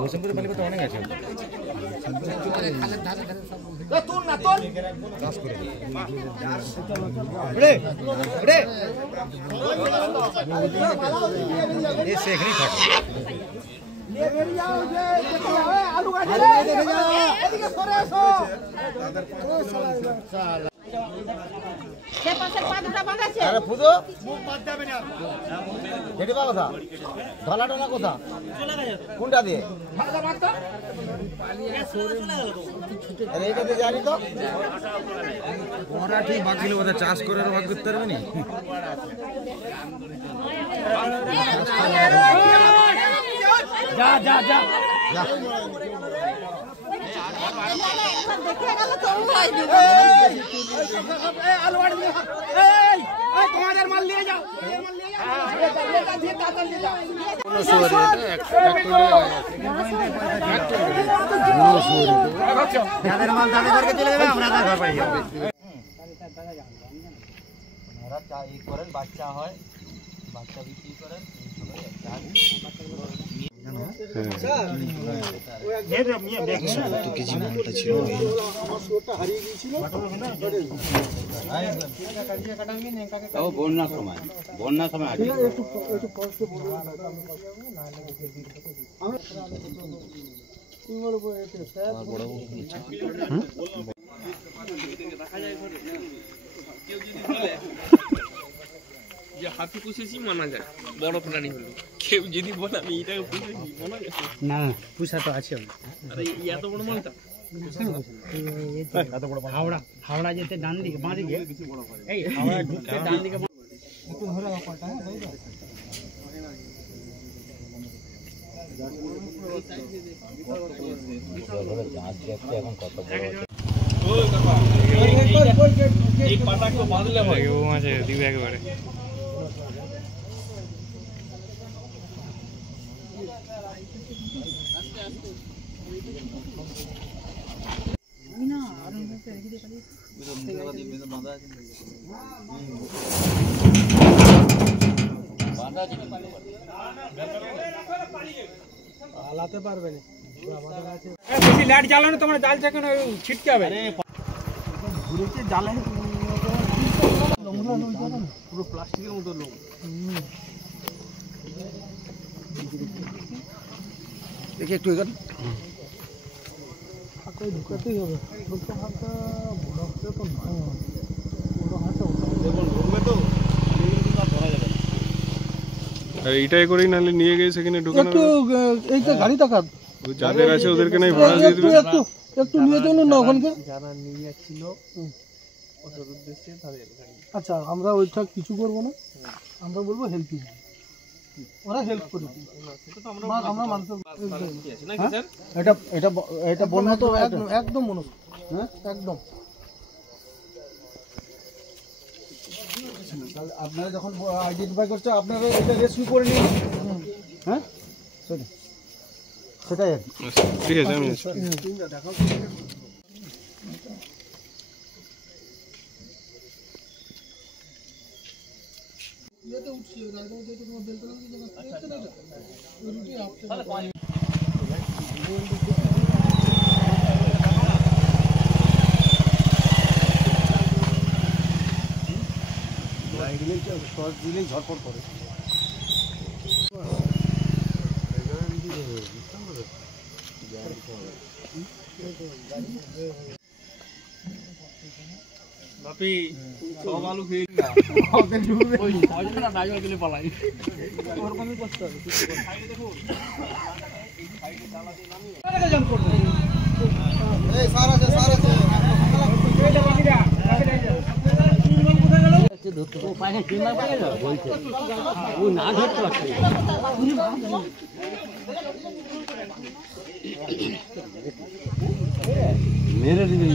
হোসেনপুরের বালি কত অনেক আছে সেখানেই থাকে ধলাটা কোথা কোনটা দিয়ে এইটাতে জানি তো ওরা ঠিক বাকি লোক চাষ করে ভাগ করতে পারবে না যা যা যা তোমাদের মাল নিয়ে যাও যাদের মাল তাদের ঘরকে চলে যাবে আমরা ঘর বাড়ি যাবো করেন বাচ্চা হয় বাচ্চা বিক্রি করেন বন্যার সময় যে হাতি পুষেছি মানা যায় বড় প্রাণী হলো কেউ যদি বলে আমি এটাকে পুষেছি মানা যায় না পুষা তো আছে আরে এত বড় মালটা হাওড়া যেতে ডান দিকে বাঁ দিকে এই হাওড়া ঢুকতে ডান দিকে এই পাতাকে বাঁধলে হয় ও মাঝে দিবে একবারে পালাতে পারবে না বেশি লাইট জ্বালানো তোমার জাল থেকে ছিটকে হবে ঘুরেছে জালে পুরো প্লাস্টিকের মতো লোক দেখি একটু এখানে ঢুকাতেই হবে ছোটো হাতটা বড় হাতে তো নয় বড় হাতে দেখুন ঢুকবে তো ধরা যাবে না আর এইটাই করেই নালে নিয়ে গিয়ে সেখানে ঢুকানো একটু এইটা গাড়ি টাকা যাদের আছে ওদেরকে নাই ভাড়া দিয়ে দিবে একটু নিয়ে চলুন না ওখানকে যারা নিয়ে যাচ্ছিল ওদের উদ্দেশ্যে তাদের আচ্ছা আমরা ওইটা কিছু করবো না আমরা বলবো হেল্পিং ওরা হেল্প করে আমরা মানুষের এটা এটা এটা বন্যা তো একদম মনে হ্যাঁ একদম আপনারা যখন আইডেন্টিফাই করছে আপনারা এটা রেস্কিউ করে নিন হ্যাঁ সেটাই ঠিক আছে আমি দেখাও এটা উঠছে রাইডার যেটা তোমার বেলটা রুটি আপতে শর্ট দিলেই ঝটপট করে বাপি সব আলু খেয়ে ওই ছয়জনা ড্রাইভার গেলে পালাই ওরকমই করতে হবে সাইডে দেখুন এই সাইডে ডালা দিয়ে নামিয়ে এই স্যার আছে এটা বাকিরা কোথায় গেল ধরতে ও পায়ে কিংবা পায়ে গেল বলছে ও না ধরতে পারছে মেরে দিবে